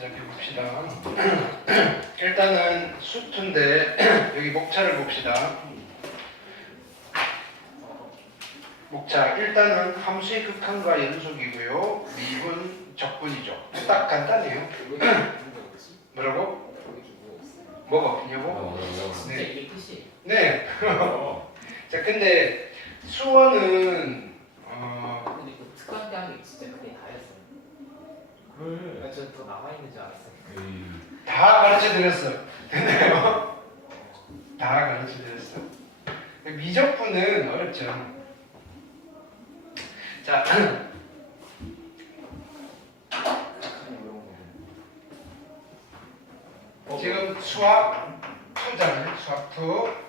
시작해 봅시다. 일단은 수투인데 여기 목차를 봅시다. 목차 일단은 함수의 극한과 연속이고요. 미분, 적분이죠. 딱 간단해요. 뭐라고? 뭐가 없냐고? 진짜 이게 끝이에요. 네. 자, 근데 수원은 근데 그 특강 때 하는 게 진짜 그게 다였어요. 그래. 저는 더 남아 있는 줄 알았어요. 다 가르쳐 드렸어. 됐나요? 다 가르쳐 드렸어. 미적분은 어렵죠. 자, 지금 수학 2잖아요. 수학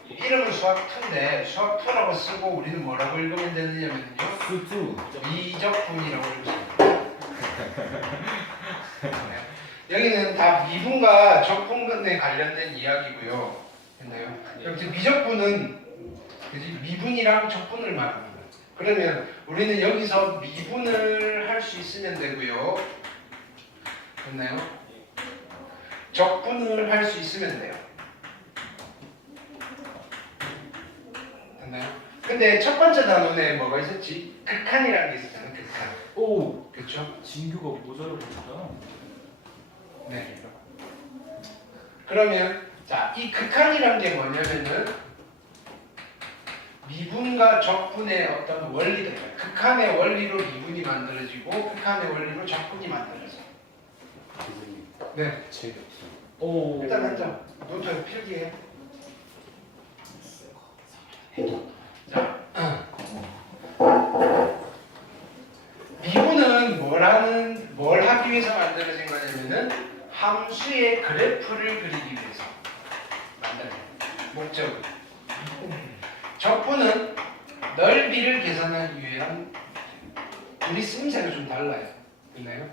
2. 이름은 수학 2인데 수학 2라고 쓰고 우리는 뭐라고 읽으면 되느냐면요. 수투. 미적분이라고 읽습니다. 여기는 다 미분과 적분에 관련된 이야기고요. 됐나요? 그럼 이제 미적분은 그지? 미분이랑 적분을 말합니다. 그러면 우리는 여기서 미분을 할 수 있으면 되고요. 됐나요? 적분을 할 수 있으면 돼요. 됐나요? 근데 첫 번째 단원에 뭐가 있었지? 극한이라는 게 있었잖아요. 극한. 오. 그렇죠? 진규가 모자를 보셨잖아. 네. 그러면 자, 이 극한이란 게 뭐냐면은 미분과 적분의 어떤 원리들, 극한의 원리로 미분이 만들어지고 극한의 원리로 적분이 만들어져요. 네. 재미없어. 오. 일단 앉아. 노트 필기해. 자, 미분은 뭘 하기 위해서 만들어진 거냐면은 함수의 그래프를 그리기 위해서 만들어진 목적이. 적분은 넓이를 계산하기 위한 우리 쓰임새가 좀 달라요. 있나요?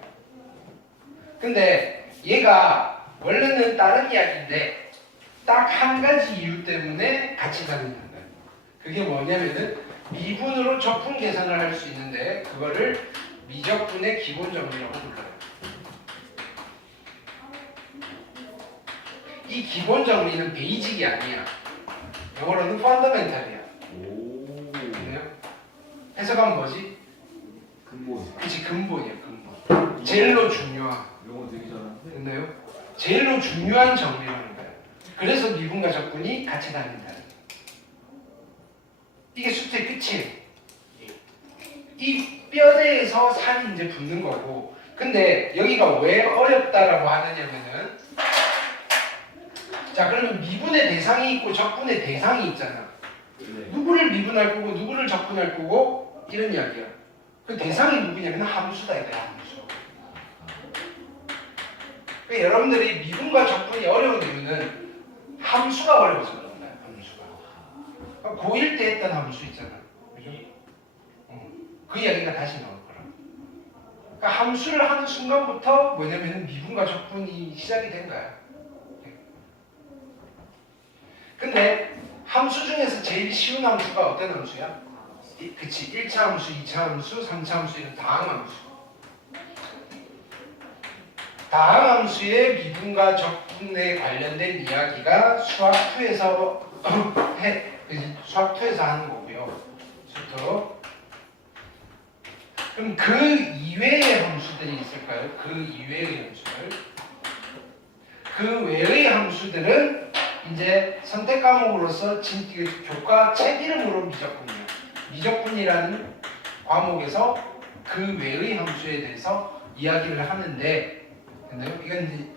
근데 얘가 원래는 다른 이야기인데 딱 한 가지 이유 때문에 같이 다닌다. 그게 뭐냐면은 미분으로 적분 계산을 할 수 있는데 그거를 미적분의 기본 정리라고 불러요. 이 기본 정리는 베이직이 아니야. 영어로는 펀더멘탈이야. 오. 그래요? 해석하면 뭐지? 근본. 그치, 근본이야, 근본. 제일로 중요한. 영어 되게 잘하는데. 됐나요? 제일로 중요한 정리라는 거예요. 그래서 미분과 적분이 같이 다닌다. 이게 수트의 끝이에요. 이 뼈대에서 살이 이제 붙는 거고, 근데 여기가 왜 어렵다라고 하느냐면은, 자, 그러면 미분의 대상이 있고 적분의 대상이 있잖아. 네. 누구를 미분할 거고 누구를 적분할 거고 이런 이야기야. 그 대상이 누구냐면 함수다 이거야, 함수. 그러니까 여러분들이 미분과 적분이 어려운 이유는 함수가 어려워서 그런 거야. 함수가. 그러니까 고1 때 했던 함수 있잖아. 그죠? 그 이야기가 다시 나올 거라. 그러니까 함수를 하는 순간부터 뭐냐면 미분과 적분이 시작이 된 거야. 근데 함수 중에서 제일 쉬운 함수가 어떤 함수야? 그치, 1차 함수, 2차 함수, 3차 함수 이런 다항함수. 다항함수의 미분과 적분에 관련된 이야기가 수학2에서 수학2에서 하는 거고요. 수도. 그럼 그 이외의 함수들이 있을까요? 그 이외의 함수들. 그 외의 함수들은 이제 선택 과목으로서 교과 책 이름으로 미적분이에요. 미적분이라는 과목에서 그 외의 함수에 대해서 이야기를 하는데, 이건 이제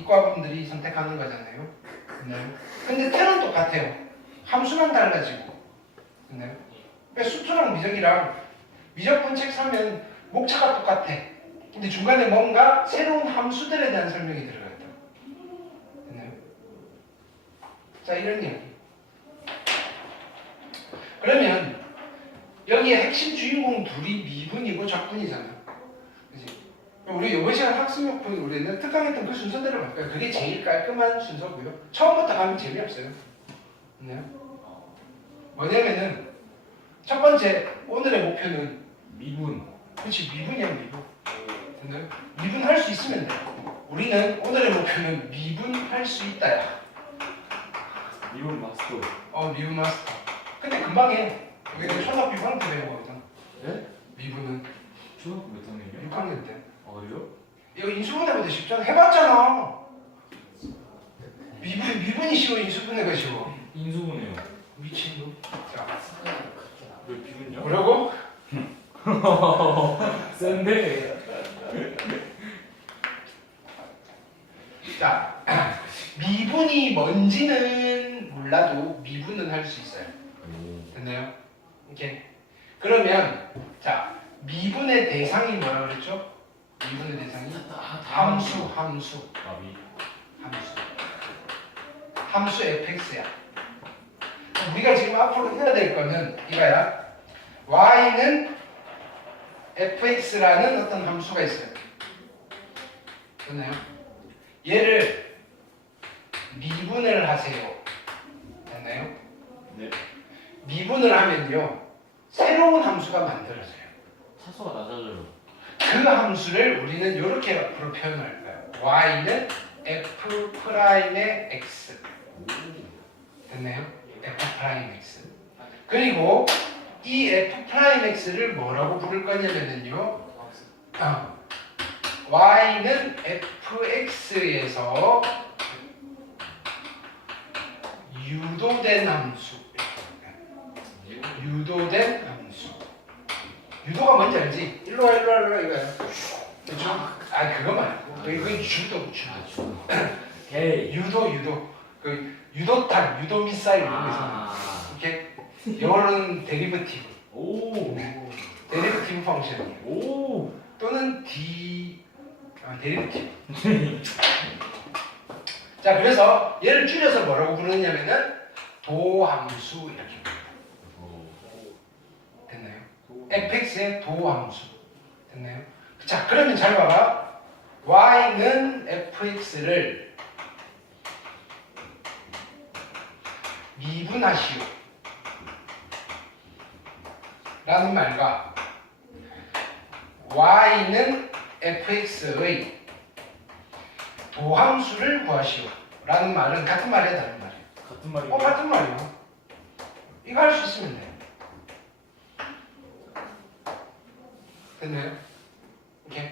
이과분들이 선택하는 거잖아요. 근데 틀은 똑같아요. 함수만 달라지고. 그러니까 수투랑 미적이랑 미적분 책 사면 목차가 똑같아. 근데 중간에 뭔가 새로운 함수들에 대한 설명이 들어가 있다. 자, 이런 이야기. 그러면 여기에 핵심 주인공 둘이 미분이고 적분이잖아. 그치? 우리 이번 시간 학습용품 우리는 특강했던 그 순서대로 갈 거예요. 그게 제일 깔끔한 순서고요. 처음부터 가면 재미없어요. 뭐냐면은 첫 번째 오늘의 목표는 미분. 그렇지, 미분이야, 미분. 미분 할 수 있으면 돼. 우리는 오늘의 목표는 미분할 수 있다야. 미분 마스터. 미분 마스터. 근데 금방 해. 우리가 초등학교 6학년 때 배운 거거든. 예? 미분은 초등학교 몇 학년이요? 6학년 때. 아 그래요? 이거 인수분해보다 쉽잖아. 해봤잖아. 미분이 쉬워, 인수분해가 쉬워. 인수분해요. 미친놈. 자, 특강은 그렇게 나와. 왜 비군요? 뭐라고? 센데. 자, 미분이 뭔지는 몰라도 미분은 할 수 있어요. 됐나요? 오케이. 그러면 자, 미분의 대상이 뭐라 그랬죠? 미분의 대상이 함수. 함수 fx야. 우리가 지금 앞으로 해야 될 거는 이거야. y는 fx라는 어떤 함수가 있어요. 됐나요? 얘를 미분을 하세요. 됐나요? 네. 미분을 하면요, 새로운 함수가 만들어져요. 차수가 낮아져요. 그 함수를 우리는 이렇게 앞으로 표현할 거예요. y는 f'의 x. 됐나요? f'x. 그리고 이 f'x를 뭐라고 부를 거냐면요, y는 fx에서 유도된 함수. 유도된 함수. 유도가 뭔지 알지? 일로 와 이거야. 그렇죠? 그거 말고. 그게 주도. 오케이. 유도. 그 유도탄, 유도 미사일 이런 거 있잖아. 이렇게 영어로는 데리버티브. 오. 데리버티브 펑션. 오. 또는 데리버티브. 자, 그래서 얘를 줄여서 뭐라고 부르냐면은 도함수 이렇게 부릅니다. 됐나요? fx의 도함수. 됐나요? 자, 그러면 잘 봐봐. y는 fx를 미분하시오 라는 말과 y는 fx의 도함수를 구하시오 라는 말은 같은 말이야, 다른 말이야? 같은 말이에요. 같은 말이야. 이거 할 수 있으면 돼. 됐나요? 오케이.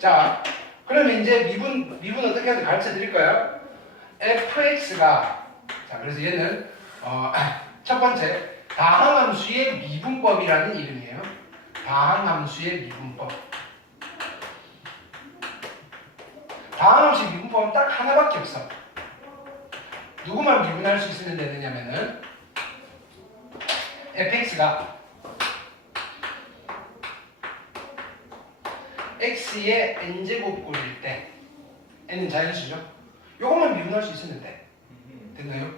자, 그러면 이제 미분 어떻게 하는지 가르쳐 드릴까요? fx가, 자, 그래서 얘는 첫 번째 다항함수의 미분법이라는 이름이에요. 다항함수의 미분법. 다항함수의 미분법은 딱 하나밖에 없어. 누구만 미분할 수 있으면 되느냐면은 fx가 x의 n제곱 꼴일 때, n은 자연수죠? 요것만 미분할 수 있으면 돼. 됐나요?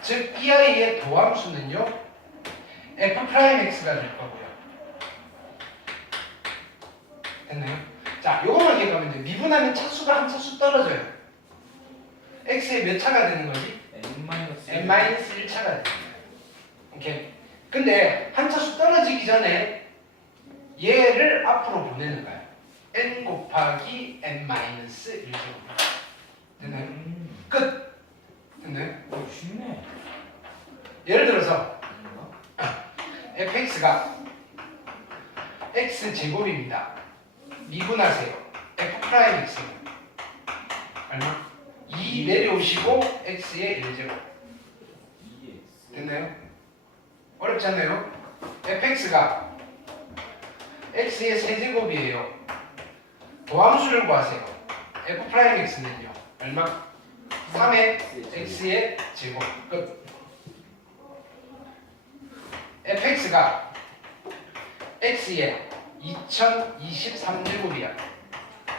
즉 이 아이의 도함수는요 f'x가 될 거고요. 됐나요? 자, 요것만 기억하면 돼요. 미분하면 차수가 한 차수 떨어져요. x의 몇 차가 되는 거지? n-1차가 되는 거예요. 오케이. 근데 한 차수 떨어지기 전에 얘를 앞으로 보내는 거야. n 곱하기 n-1제곱. 됐나요? 끝. 됐나요? 쉽네. 예를 들어서 fx가 x제곱입니다. 미분하세요. f'x는 얼마? 2 내려오시고 x의 1제곱. 됐나요? 어렵지 않나요? fx가 x의 세제곱이에요. 도함수를 구하세요. f'x는요 얼마? 3의 x의 제곱. 끝. fx가 x의 2023제곱이야.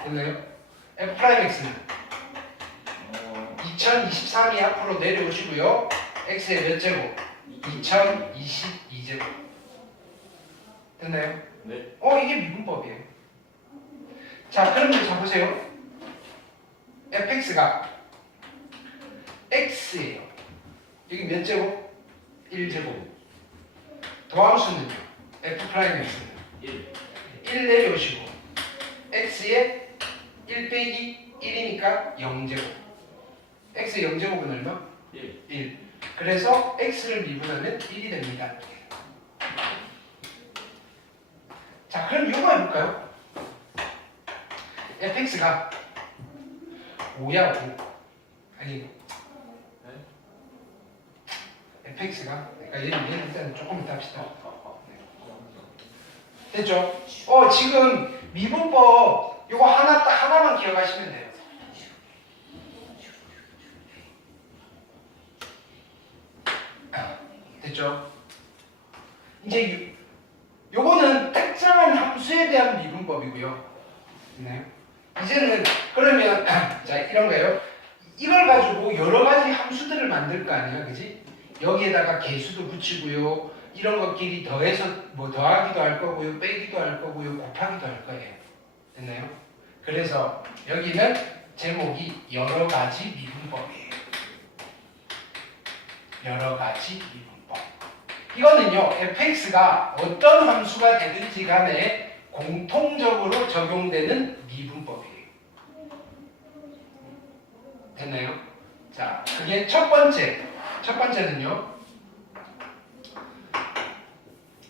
됐나요? f'x는 2023이 앞으로 내려오시고요. x의 몇 제곱? 2022제곱. 됐나요? 네. 이게 미분법이에요. 자, 그러면 자 보세요. fx가 x예요. 여기 몇 제곱? 1제곱. 도함수는요? f'x는 1 내려오시고 x의 1 빼기 1이니까 0제곱. x 0제곱은 얼마? 1. 1. 그래서 x를 미분하면 1이 됩니다. 자, 그럼 이거 해볼까요? fx가 5야 5. 아니 fx가 그러니까 얘는 일단 조금 이따 합시다. 됐죠? 지금 미분법 이거 하나만 기억하시면 돼요. 됐죠? 이제 요거는 특정한 함수에 대한 미분법이고요. 네. 이제는 그러면 자 이런 거예요. 이걸 가지고 여러 가지 함수들을 만들 거 아니야, 그지? 여기에다가 개수도 붙이고요. 이런 것끼리 더해서 뭐 더하기도 할 거고요, 빼기도 할 거고요, 곱하기도 할 거예요. 됐나요? 그래서 여기는 제목이 여러 가지 미분법이에요. 여러 가지 미분법. 이거는요, fx가 어떤 함수가 되든지 간에 공통적으로 적용되는 미분법이에요. 됐나요? 자, 그게 첫 번째는요.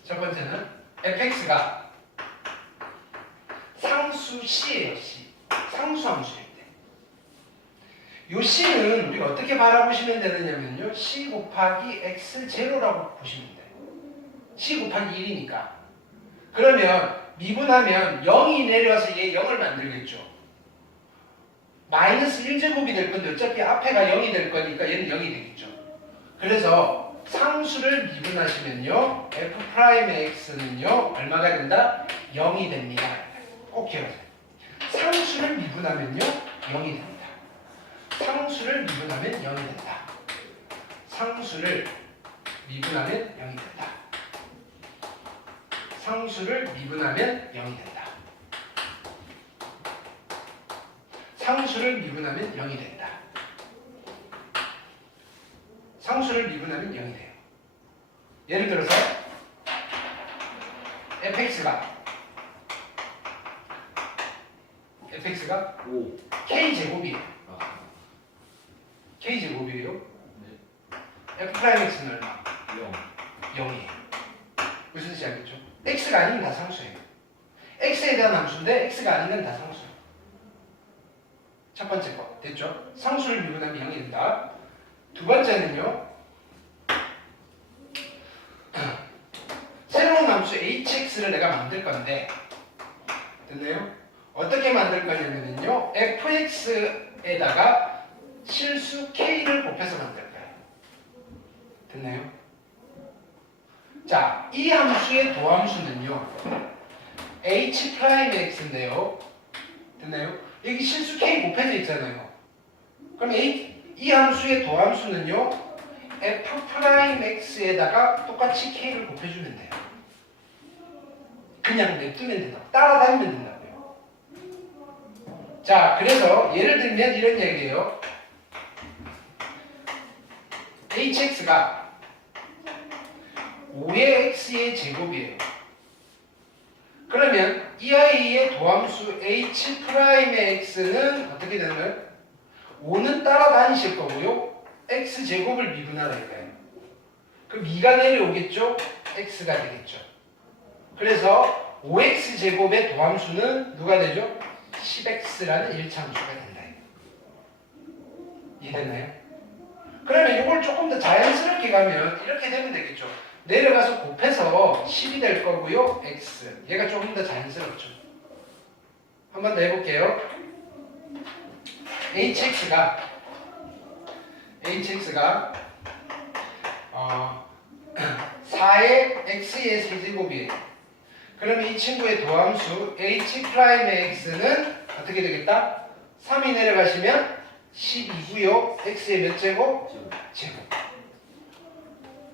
첫 번째는 fx가 상수 c예요, c. 상수 함수일 때. 요 c는 우리가 어떻게 바라보시면 되느냐면요. c 곱하기 x 제로라고 보시면 돼요. c 곱하기 1이니까. 그러면 미분하면 0이 내려와서 얘 0을 만들겠죠. 마이너스 1제곱이 될 건데 어차피 앞에가 0이 될 거니까 얘는 0이 되겠죠. 그래서 상수를 미분하시면요. f'의 x는요. 얼마가 된다? 0이 됩니다. 꼭 기억하세요. 상수를 미분하면요. 0이 됩니다. 상수를 미분하면 0이 된다. 상수를 미분하면 0이 된다. 상수를 미분하면 0이 된다. 상수를 미분하면 0이 된다. 상수를 미분하면 0이 돼요. 예를 들어서 fx가 5. k제곱이에요. 아, k제곱이에요. 네. f'x는 얼마? 0. 0이에요. 무슨 뜻인지 알겠죠? x가 아니면 다 상수예요. x에 대한 함수인데 x가 아니면 다 상수예요. 첫 번째 거 됐죠? 상수를 미분하면 0이 된다. 두 번째는요. 새로운 함수 hx를 내가 만들 건데 됐나요? 어떻게 만들 거냐면요. fx에다가 실수 k를 곱해서 만들 거예요. 됐나요? 자, 이 함수의 도함수는요. h'x인데요. 됐나요? 여기 실수 k 곱해져 있잖아요. 그럼 이 함수의 도함수는요. f'x에다가 똑같이 k를 곱해주면 돼요. 그냥 냅두면 된다. 따라다니면 된다고요. 자, 그래서 예를 들면 이런 얘기예요. hx가 5의 x의 제곱이에요. 그러면 이 아이의 도함수 h'의 x는 어떻게 되는 거예요? 5는 따라다니실 거고요. x제곱을 미분하라니까요. 그럼 2가 내려오겠죠? x가 되겠죠. 그래서 5x제곱의 도함수는 누가 되죠? 10x라는 1차함수가 된다. 이해됐나요? 그러면 이걸 조금 더 자연스럽게 가면 이렇게 되면 되겠죠. 내려가서 곱해서 10이 될 거고요. x. 얘가 조금 더 자연스럽죠. 한 번 더 해볼게요. hx가 4의 x의 세제곱이에요. 그러면 이 친구의 도함수 h'의 x는 어떻게 되겠다? 3이 내려가시면 12고요. x의 몇 제곱? 제곱.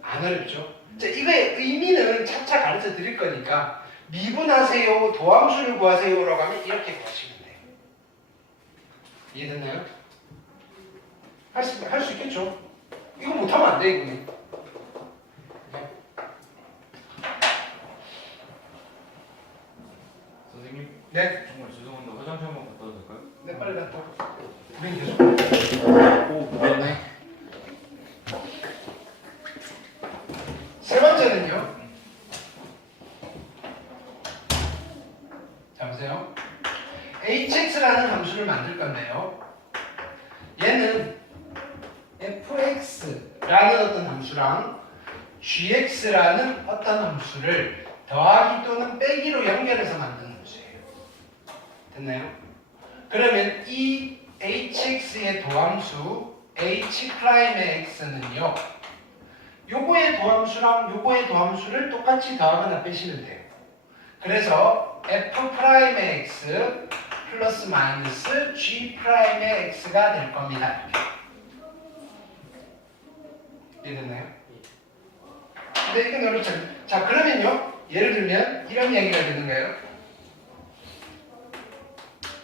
안 어렵죠? 자, 이거의 의미는 차차 가르쳐 드릴 거니까 미분하세요, 도함수를 구하세요라고 하면 이렇게 구하시면 돼요. 이해됐나요? 할 수 있겠죠? 이거 못하면 안 돼, 이거는. 선생님 네? 정말 죄송한데 화장실 한번 갔다 와도 될까요? 네, 빨리 갔다 와. 우린 계속. 오, 그러네. 세 번째는요. 자, 보세요. hx라는 함수를 만들 건데요. 얘는 fx라는 어떤 함수랑 gx라는 어떤 함수를 더하기 또는 빼기로 연결해서 만든 함수예요. 됐나요? 그러면 이 hx의 도함수 h'의 x는요. 요거의 도함수랑 요거의 도함수를 똑같이 더하거나 빼시면 돼요. 그래서 f'의 x 플러스 마이너스 g'의 x가 될 겁니다. 이해됐나요? 근데 이건 어렵죠. 자, 그러면요. 예를 들면 이런 이야기가 되는 거예요.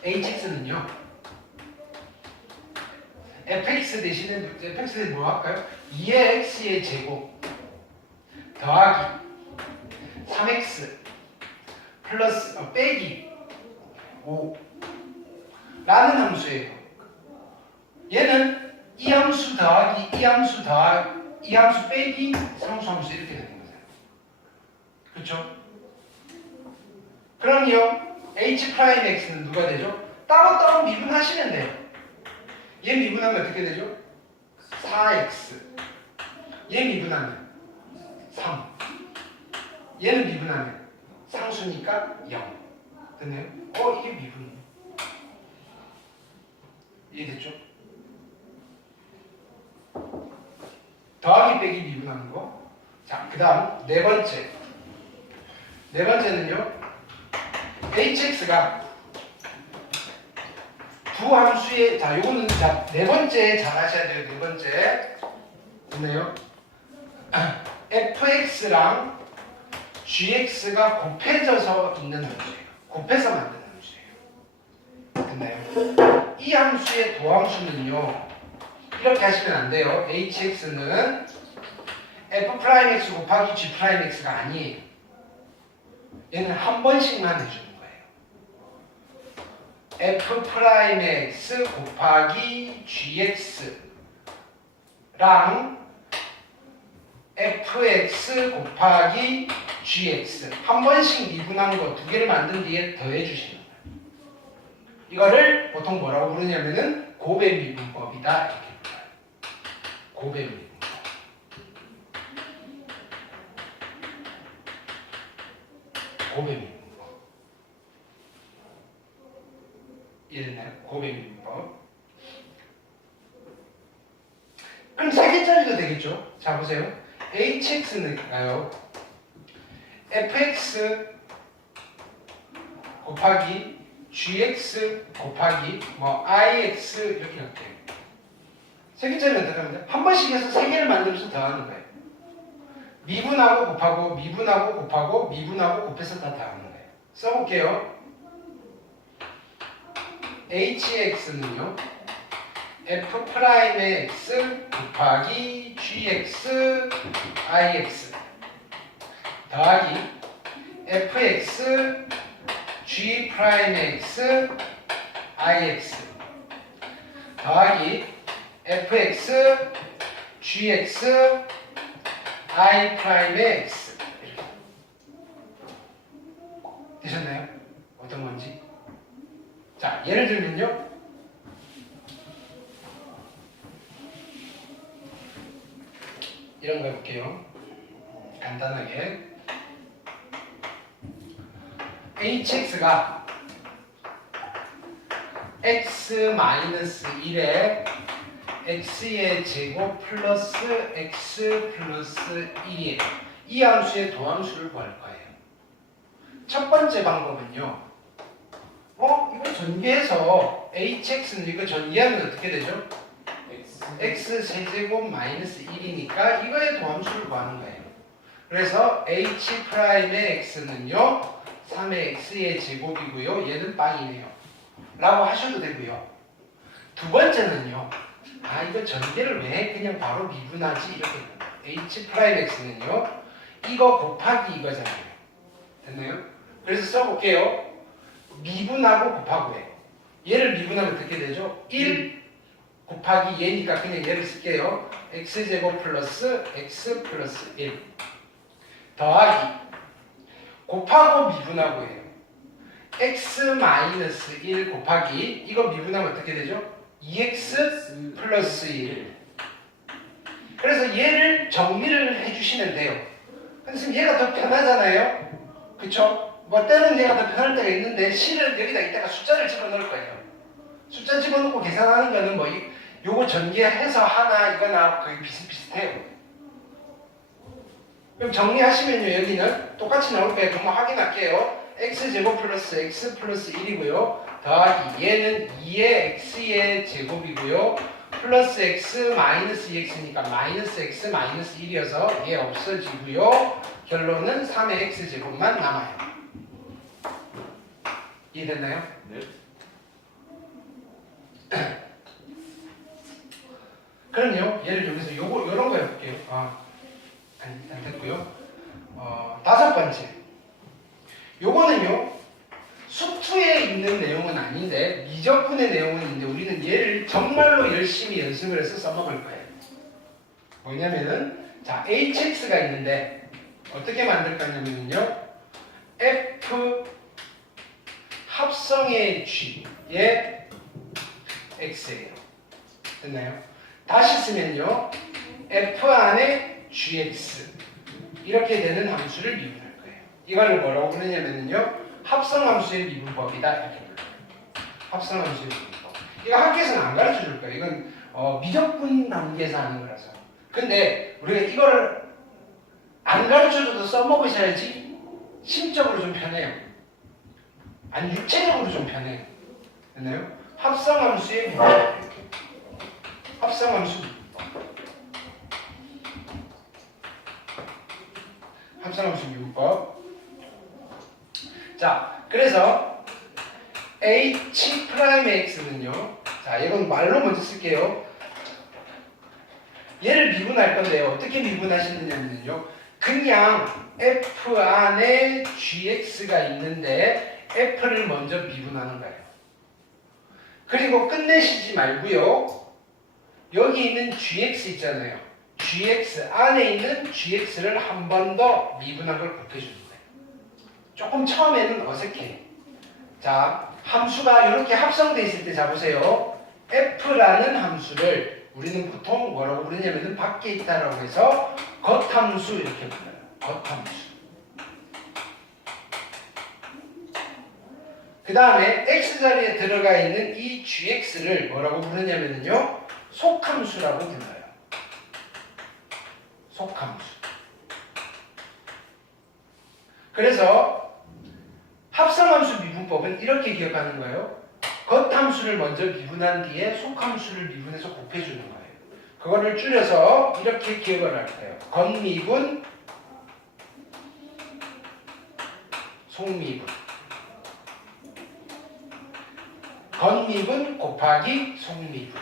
hx는요. fx 대신에 fx에 뭐 할까요? 2의 x의 제곱 더하기 3x 플러스 빼기 5 라는 함수예요. 얘는 이 함수 더하기 이 함수 더하기 이 함수 빼기 상수 함수 이렇게 되는 거잖아요. 그렇죠? 그럼요. h'x는 누가 되죠? 따로따로 미분하시면 돼요. 얘 미분하면 어떻게 되죠? 4x. 얘 미분하면 3. 얘는 미분하면 상수니까 0. 됐나요? 이게 미분. 이해됐죠? 더하기 빼기 미분하는 거. 자, 그 다음 네 번째. 네 번째는요. hx가 두 함수의, 자, 요거는, 자, 네 번째 잘 하셔야 돼요. 네 번째. 됐나요? fx랑 gx가 곱해져서 있는 함수예요. 곱해서 만든 함수예요. 됐나요? 이 함수의 도함수는요. 이렇게 하시면 안 돼요. hx는 f'x 곱하기 g'x가 아니에요. 얘는 한 번씩만 해주는 거예요. f'x 곱하기 gx랑 fx 곱하기 gx 한 번씩 미분한 거 두 개를 만든 뒤에 더해 주시는 거예요. 이거를 보통 뭐라고 부르냐면은 곱의 미분법이다 이렇게 불러요. 곱의 미분법. 곱의 미분법. 이랬나요? 곱의 미분법. 그럼 3개짜리도 되겠죠? 자 보세요. hx는요. fx 곱하기 gx 곱하기 ix 이렇게 할게요. 3개짜리는 어떻게 하면 돼? 한 번씩 해서 3개를 만들어서 더하는 거예요. 미분하고 곱하고 미분하고 곱하고 미분하고 곱해서 다 더하는 거예요. 써볼게요. hx는요. f'의 x 곱하기 gx ix 더하기 fx g'의 x ix 더하기 fx gx i'의 x 되셨나요? 어떤 건지? 자, 예를 들면요. 이런 거 해볼게요. 간단하게 hx가 x-1에 x의 제곱 플러스 x 플러스 1이에요. 이 함수의 도함수를 구할 거예요. 첫 번째 방법은요. 이거 전개해서 hx는 이거 전개하면 어떻게 되죠? x 세제곱 마이너스 1이니까 이거의 도함수를 구하는 거예요. 그래서 h'의 x는요 3의 x의 제곱이고요 얘는 빵이네요 라고 하셔도 되고요. 두 번째는요 이거 전개를 왜 그냥 바로 미분하지 이렇게 h'의 x는요 이거 곱하기 이거잖아요. 됐나요? 그래서 써볼게요. 미분하고 곱하고 해요. 얘를 미분하면 어떻게 되죠? 1 곱하기 얘니까 그냥 얘를 쓸게요. x제곱 플러스 x 플러스 1 더하기 곱하고 미분하고 해요. x 마이너스 1 곱하기 이거 미분하면 어떻게 되죠? 2x 플러스 1. 그래서 얘를 정리를 해주시면 돼요. 선생님 얘가 더 편하잖아요. 그쵸? 뭐 때는 얘가 더 편할 때가 있는데 실은 여기다 이따가 숫자를 집어넣을 거예요. 숫자 집어넣고 계산하는 거는 뭐 요거 전개해서 하나 이거나 거의 비슷비슷해요. 그럼 정리하시면요 여기는 똑같이 나올 거예요. 그럼 확인할게요. x제곱 플러스 x 플러스 1이고요. 더하기 얘는 2의 x의 제곱이고요. 플러스 x 마이너스 2x니까 마이너스 x 마이너스 1이어서 얘 없어지고요. 결론은 3의 x제곱만 남아요. 이해됐나요? 네. 그럼요. 예를 여기서 요런 거 해볼게요. 안 됐고요. 다섯 번째. 요거는요. 수투에 있는 내용은 아닌데 미적분의 내용은 있는데 우리는 얘를 정말로 열심히 연습을 해서 써먹을 거예요. 뭐냐면은 자 hx가 있는데 어떻게 만들 거냐면요. f 합성의 g의 x예요. 됐나요? 다시 쓰면요. f 안에 gx 이렇게 되는 함수를 미분할 거예요. 이걸 뭐라고 부르냐면요. 합성함수의 미분법이다 이렇게 불러요. 합성함수의 미분법. 이거 학교에서는 안 가르쳐 줄 거예요. 이건 미적분 단계에서 하는 거라서. 근데 우리가 이거를 안 가르쳐 줘도 써먹으셔야지 심적으로 좀 편해요. 아니 육체적으로 좀 편해요. 됐나요? 합성함수의 미분법. 합성함수 미분법. 합성함수 미분법. 자, 그래서 H'X는요. 자, 이건 말로 먼저 쓸게요. 얘를 미분할 건데요. 어떻게 미분하시느냐면요. 그냥 F 안에 GX가 있는데 F를 먼저 미분하는 거예요. 그리고 끝내시지 말고요. 여기 있는 GX 있잖아요. GX 안에 있는 GX를 한 번 더 미분한 걸 곱해주는 거예요. 조금 처음에는 어색해요. 자, 함수가 이렇게 합성되어 있을 때 잡으세요. F라는 함수를 우리는 보통 뭐라고 부르냐면 밖에 있다라고 해서 겉함수 이렇게 불러요. 겉함수. 그 다음에 X자리에 들어가 있는 이 GX를 뭐라고 부르냐면요. 속함수라고 불러요. 속함수. 그래서 합성함수 미분법은 이렇게 기억하는 거예요. 겉함수를 먼저 미분한 뒤에 속함수를 미분해서 곱해주는 거예요. 그거를 줄여서 이렇게 기억을 할 거예요. 겉미분, 속미분. 겉미분 곱하기 속미분.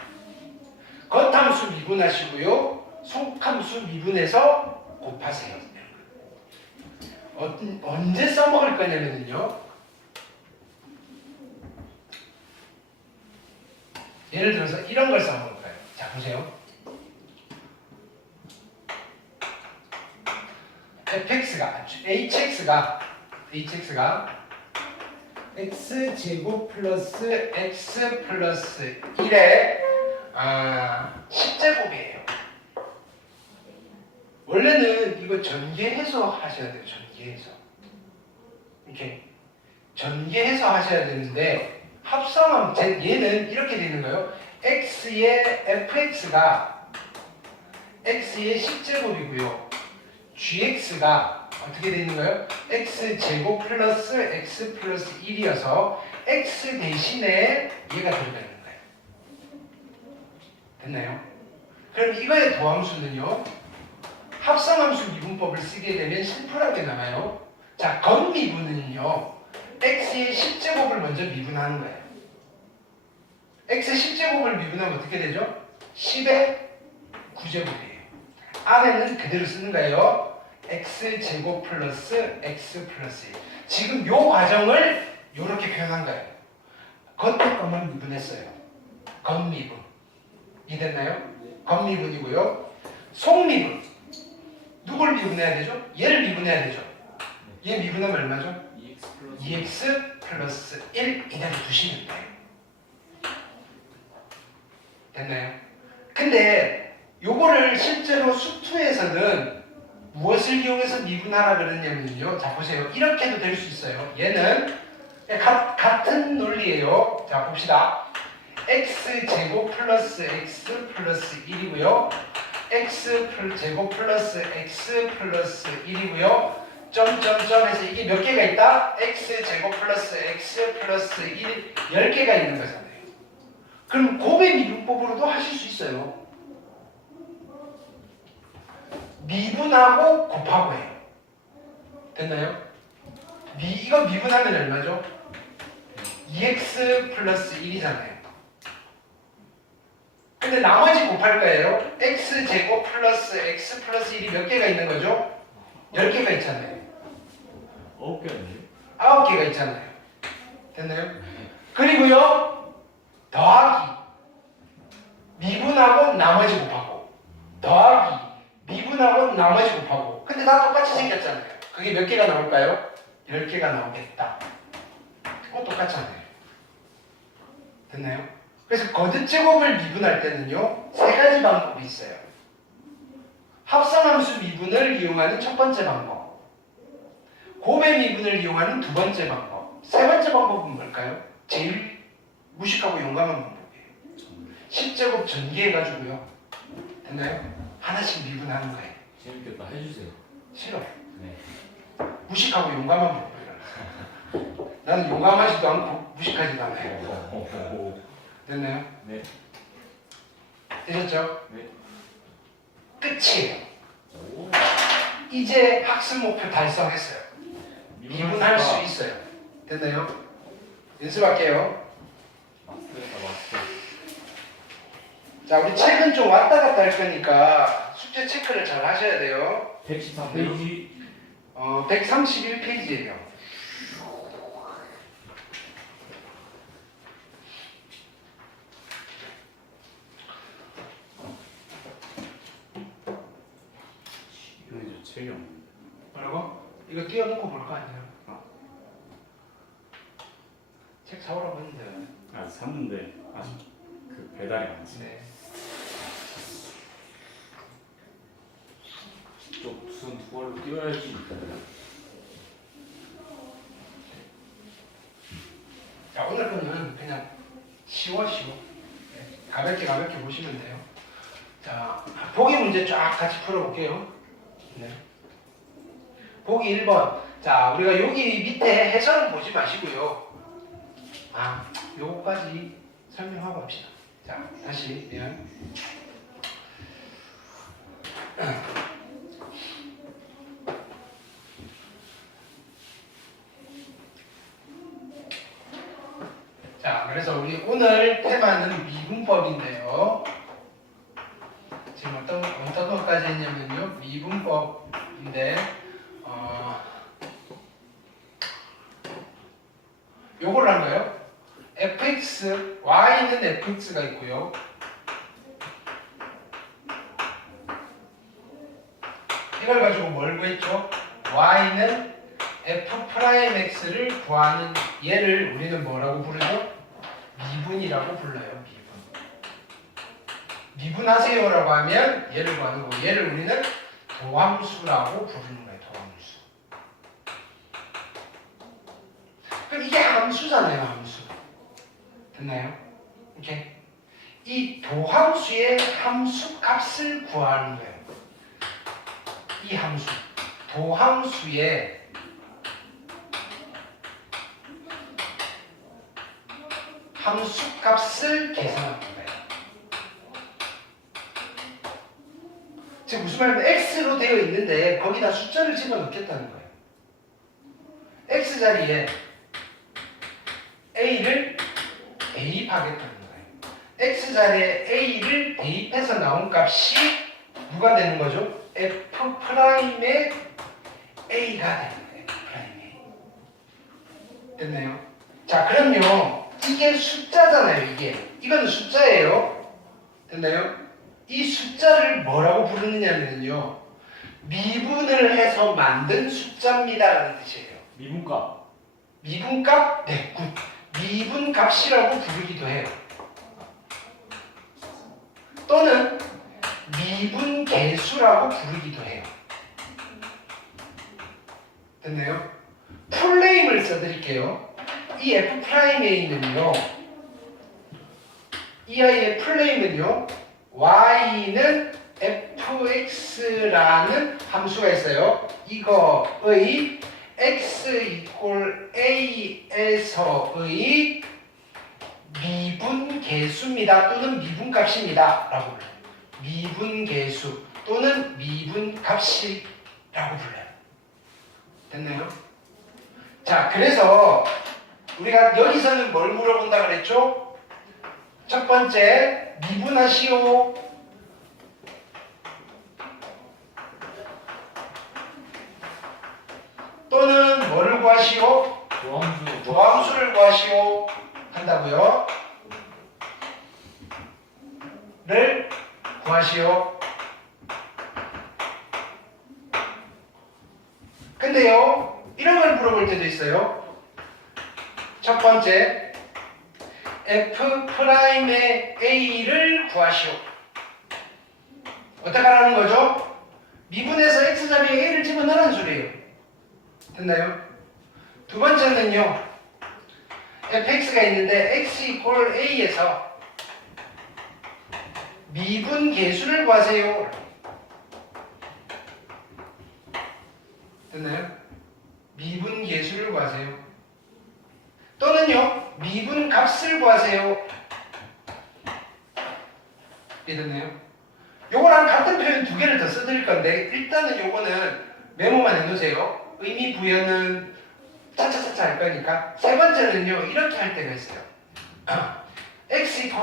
겉함수 미분하시고요. 속함수 미분해서 곱하세요. 언제 써먹을 거냐면요. 예를 들어서 이런 걸 써먹을 거예요. 자, 보세요. hx가 x제곱 플러스 x 플러스 1의 10제곱이에요. 원래는 이거 전개해서 하셔야 돼요. 전개해서. 이렇게 전개해서 하셔야 되는데 합성하면 얘는 이렇게 되는 거예요. x의 fx가 x의 10제곱이고요. gx가 어떻게 되는 거예요? x제곱 플러스 x 플러스 1이어서 x 대신에 얘가 들어가 있는 거예요. 됐나요? 그럼 이거의 도함수는요. 합성함수 미분법을 쓰게 되면 심플하게 나와요. 자, 겉미분은요. x의 10제곱을 먼저 미분하는 거예요. x의 10제곱을 미분하면 어떻게 되죠? 10의 9제곱이에요. 안에는 그대로 쓰는 거예요. x제곱 플러스 x 플러스 1. 지금 요 과정을 이렇게 표현한 거예요. 겉에 것만 미분했어요. 겉미분. 이해됐나요? 겉미분이고요. 속미분. 누굴 미분해야 되죠? 얘를 미분해야 되죠. 얘 미분하면 얼마죠? 2x 플러스 1 이대로 두시면 돼요. 됐나요? 근데 요거를 실제로 수투에서는 무엇을 이용해서 미분하라 그러냐면요. 자 보세요. 이렇게도 될 수 있어요. 얘는 같은 논리예요. 자 봅시다. x제곱 플러스 x 플러스 1이고요. x제곱 플러스 x 플러스 1이고요. 점점점 해서 이게 몇 개가 있다? x제곱 플러스 x 플러스 1 10개가 있는 거잖아요. 그럼 곱의 미분법으로도 하실 수 있어요. 미분하고 곱하고 해요. 됐나요? 이거 미분하면 얼마죠? 2x 플러스 1이잖아요. 근데 나머지 곱할 거예요. x제곱 플러스 x 플러스 1이 몇 개가 있는 거죠? 10개가 있잖아요. 9개였는데? 9개가 있잖아요. 됐나요? 그리고요 더하기 미분하고 나머지 곱하고 더하기 미분하고 나머지 곱하고 근데 다 똑같이 생겼잖아요. 그게 몇 개가 나올까요? 10개가 나오겠다. 그거 똑같잖아요. 됐나요? 그래서 거듭제곱을 미분할 때는요 3가지 방법이 있어요. 합성함수 미분을 이용하는 첫 번째 방법, 곱의 미분을 이용하는 두 번째 방법, 세 번째 방법은 뭘까요? 제일 무식하고 용감한 방법이에요. 10제곱 전개해가지고요. 됐나요? 하나씩 미분하는 거예요. 재밌겠다. 해주세요. 싫어요. 네. 무식하고 용감한 방법이라. 나는 용감하지도 않고 무식하지도 않아요. 됐나요? 네. 되셨죠? 네. 끝이에요. 오. 이제 학습 목표 달성했어요. 미분할 수 있어요. 됐나요? 연습할게요. 마스터했다 마스터. 자, 우리 책은 좀 왔다 갔다 할 거니까 숙제 체크를 잘 하셔야 돼요. 113페이지. 131페이지예요. 이거 책이 없는데. 뭐라고? 이거 띄워놓고 볼 거 아니야? 책 사오라고 했는데. 아 샀는데 아직 그 배달이 안 됐어. 네. 좀 무슨 두 걸로 띄워야지. 자, 오늘 거는 그냥 쉬워. 네. 가볍게 보시면 돼요. 자, 보기 문제 쫙 같이 풀어볼게요. 네. 보기 1번. 자, 우리가 여기 밑에 해설은 보지 마시고요. 요거까지 설명하고 합시다. 자, 다시 미안. 자, 그래서 우리 오늘 테마는 미분법인데요. 지금 어떤 것까지 했냐면요. 미분법인데, 요걸 한 거예요. fx, y는 fx가 있고요. 이걸 가지고 뭘 구했죠? y는 f'x를 구하는 얘를 우리는 뭐라고 부르죠? 미분이라고 불러요. 미분하세요라고 하면 얘를 구하는 거고, 얘를 우리는 도함수라고 부르는 거예요. 도함수. 그럼 이게 함수잖아요. 함수. 됐나요? 오케이. 이 도함수의 함수 값을 구하는 거예요. 이 함수. 도함수의 함수 값을 계산하는 거예요. 즉 무슨 말이냐면 x로 되어 있는데 거기다 숫자를 집어넣겠다는 거예요. x 자리에 a를 대입하겠다는 거예요. x 자리에 a를 대입해서 나온 값이 누가 되는 거죠? f'의 a가 되는 거예요. f'의 a. 됐나요? 자, 그럼요. 이게 숫자잖아요. 이거는 숫자예요. 됐나요? 이 숫자를 뭐라고 부르느냐면요, 미분을 해서 만든 숫자입니다라는 뜻이에요. 미분값. 미분값? 네, 굿. 미분값이라고 부르기도 해요. 또는 미분계수라고 부르기도 해요. 됐나요? 풀네임을 써드릴게요. 이 F'A는요, 이 아이의 풀네임은요, y는 fx라는 함수가 있어요. 이거의 x = a에서의 미분계수입니다. 또는 미분값입니다. 라고 불러요. 미분계수 또는 미분값이라고 불러요. 됐나요? 자, 그래서 우리가 여기서는 뭘 물어본다 그랬죠? 첫 번째, 미분하시오. 또는 뭐를 구하시오? 도함수를 구하시오. 한다고요? 를 구하시오. 근데요, 이런 걸 물어볼 때도 있어요. 첫 번째, F'의 A를 구하시오. 어떻게 하라는 거죠? 미분해서 X자리에 A를 집어넣으라는 소리예요. 됐나요? 두 번째는요, fx가 있는데 x = a에서 미분계수를 구하세요. 됐나요? 미분계수를 구하세요. 또는요, 미분값을 구하세요. 이해됐나요? 요거랑 같은 표현 두 개를 더 써드릴 건데, 일단은 요거는 메모만 해놓으세요. 의미 부여는 차차차차 할 거니까. 세 번째는요, 이렇게 할 때가 있어요. x =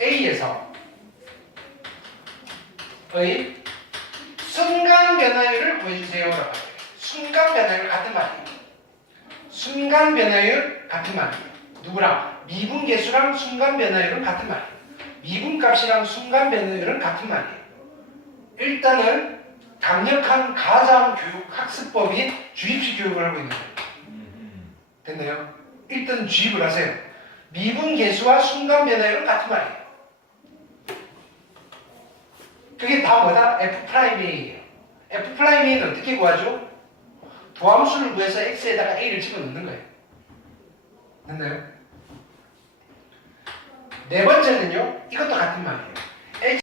a에서 의 순간 변화율을 구해주세요. 순간 변화율 같은 말이에요. 순간 변화율 같은 말이에요. 누구랑? 미분계수랑 순간 변화율은 같은 말이에요. 미분값이랑 순간 변화율은 같은 말이에요. 일단은 강력한 가상교육 학습법이 주입식 교육을 하고 있는 거예요. 됐나요? 일단 주입을 하세요. 미분계수와 순간 변화율은 같은 말이에요. 그게 다 뭐다? F'A예요. F'A는 어떻게 구하죠? 도함수를 구해서 X에다가 A를 집어넣는 거예요. 됐나요? 네 번째는요, 이것도 같은 말이에요.